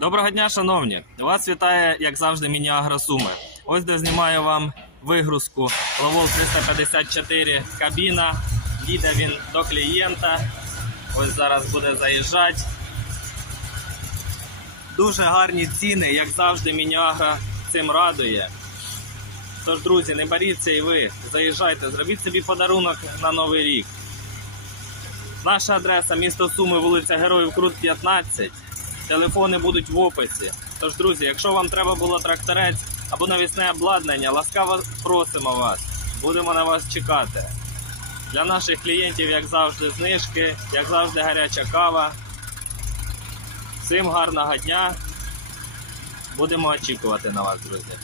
Доброго дня, шановні! Вас вітає, як завжди, міні-агро Суми. Ось де знімаю вам вигрузку Ловол 354 кабіна. Їде він до клієнта. Ось зараз буде заїжджати. Дуже гарні ціни, як завжди, міні-агро цим радує. Тож, друзі, не боріться і ви. Заїжджайте, зробіть собі подарунок на Новий рік. Наша адреса місто Суми, вулиця Героїв Крут 15. Телефони будуть в описі. Тож, друзі, якщо вам треба було тракторець або навісне обладнання, ласкаво просимо вас. Будемо на вас чекати. Для наших клієнтів, як завжди, знижки, як завжди, гаряча кава. Всім гарного дня. Будемо очікувати на вас, друзі.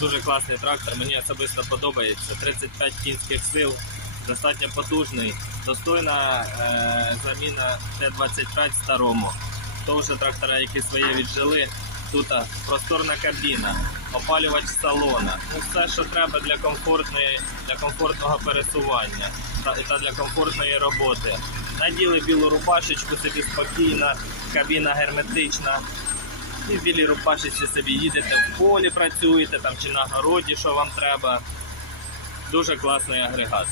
Дуже класний трактор, мені особисто подобається. 35 кінських сил, достатньо потужний, достойна е, заміна Т-25 старому. То вже трактора, які своє віджили. Тут просторна кабіна, опалювач салона. Ну, все, що треба для комфортної, для комфортного пересування та, та для комфортної роботи. Наділи білу рубашечку собі спокійно, кабіна герметична. І в білій рубашечці собі їдете в полі, працюєте там чи на городі, що вам треба. Дуже класний агрегат.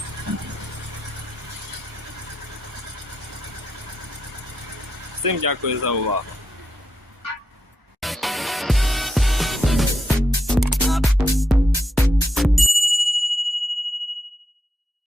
Всім дякую за увагу.